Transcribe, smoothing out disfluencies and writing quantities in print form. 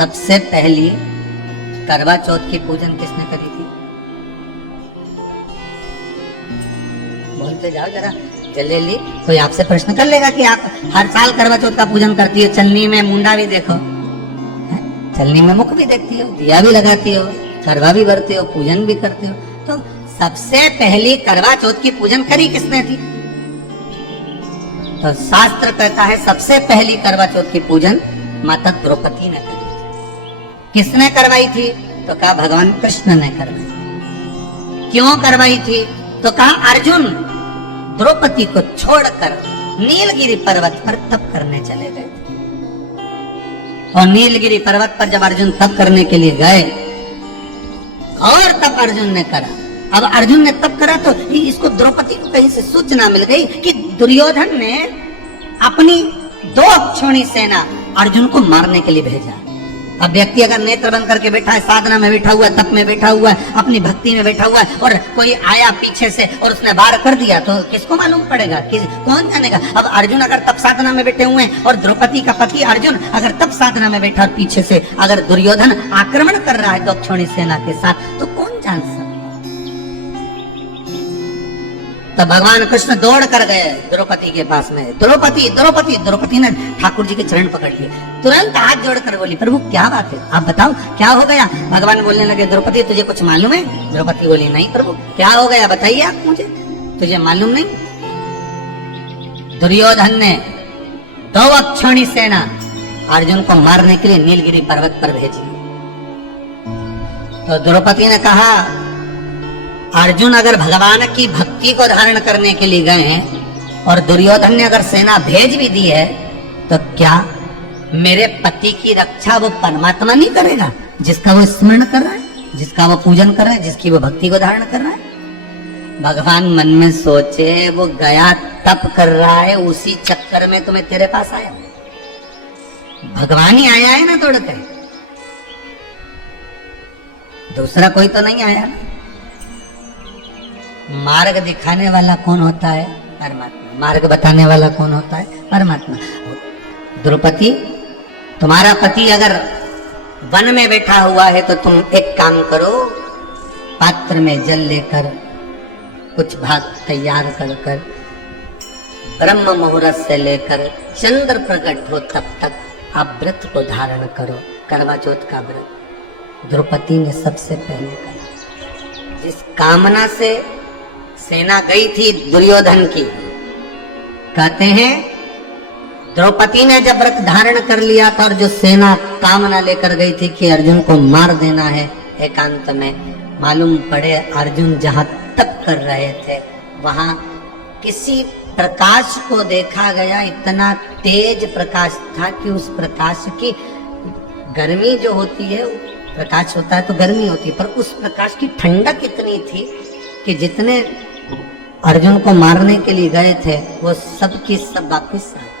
सबसे पहली करवा चौथ की पूजन किसने करी थी? बोलते जाओ जरा जल्दी। कोई आपसे प्रश्न कर लेगा कि आप हर साल करवा चौथ का पूजन करती हो, चलनी में मुंडा भी देखो, चलनी में मुख भी देखती हो, दिया भी लगाती हो, करवा भी भरते हो, पूजन भी करते हो। तो सबसे पहली करवा चौथ की पूजन करी किसने थी? तो शास्त्र कहता है सबसे पहली करवा चौथ की पूजन माता द्रौपदी ने करी। किसने करवाई थी? तो कहा भगवान कृष्ण ने करवाई। क्यों करवाई थी? तो कहा अर्जुन द्रौपदी को छोड़कर नीलगिरी पर्वत पर तप करने चले गए थे। और नीलगिरी पर्वत पर जब अर्जुन तप करने के लिए गए और तब अर्जुन ने करा, अब अर्जुन ने तप करा तो इसको द्रौपदी को कहीं से सूचना मिल गई कि दुर्योधन ने अपनी 2 अक्षौणी सेना अर्जुन को मारने के लिए भेजा। अब व्यक्ति अगर नेत्र बंद करके बैठा है, साधना में बैठा हुआ है, तप में बैठा हुआ है, अपनी भक्ति में बैठा हुआ है और कोई आया पीछे से और उसने वार कर दिया तो किसको मालूम पड़ेगा? कौन जानेगा? अब अर्जुन अगर तप साधना में बैठे हुए हैं और द्रौपदी का पति अर्जुन अगर तप साधना में बैठा और पीछे से अगर दुर्योधन आक्रमण कर रहा है 2 अक्षौणी सेना के साथ, तो कौन जान सकता? तो भगवान कृष्ण दौड़ कर गए द्रौपदी के पास में। द्रौपदी द्रौपदी द्रौपदी ने ठाकुर जी के चरण पकड़ लिए, तुरंत हाथ जोड़कर बोली प्रभु क्या बात है, आप बताओ क्या हो गया? भगवान बोलने लगे द्रौपदी तुझे कुछ मालूम है? द्रौपदी बोली नहीं प्रभु, क्या हो गया बताइए आप मुझे, तुझे मालूम नहीं? दुर्योधन ने 2 अक्षौणी सेना अर्जुन को मारने के लिए नीलगिरी पर्वत पर भेजी। तो द्रौपदी ने कहा अर्जुन अगर भगवान की भक्ति को धारण करने के लिए गए हैं और दुर्योधन ने अगर सेना भेज भी दी है तो क्या मेरे पति की रक्षा वो परमात्मा नहीं करेगा जिसका वो स्मरण कर रहा है, जिसका वो पूजन कर रहा है, जिसकी वो भक्ति को धारण कर रहा है? भगवान मन में सोचे वो गया तप कर रहा है, उसी चक्कर में तुम्हें तेरे पास आया, भगवान ही आया है ना दौड़ के, दूसरा कोई तो नहीं आया ना। मार्ग दिखाने वाला कौन होता है? परमात्मा। मार्ग बताने वाला कौन होता है? परमात्मा। द्रौपदी तुम्हारा पति अगर वन में बैठा हुआ है तो तुम एक काम करो, पात्र में जल लेकर कुछ भाग तैयार कर कर ब्रह्म मुहूर्त से लेकर चंद्र प्रकट हो तब तक आप व्रत को धारण करो, करवा चौथ का व्रत। द्रौपदी ने सबसे पहले कहा, जिस कामना से सेना गई थी दुर्योधन की, कहते हैं द्रौपदी ने जब व्रत धारण कर लिया था और जो सेना कामना लेकर गई थी कि अर्जुन को मार देना है एकांत में, मालूम पड़े अर्जुन जहां तप कर रहे थे वहां किसी प्रकाश को देखा गया, इतना तेज प्रकाश था कि उस प्रकाश की गर्मी जो होती है, प्रकाश होता है तो गर्मी होती है, पर उस प्रकाश की ठंडक इतनी थी कि जितने अर्जुन को मारने के लिए गए थे वो सब की सब वापिस आ गए।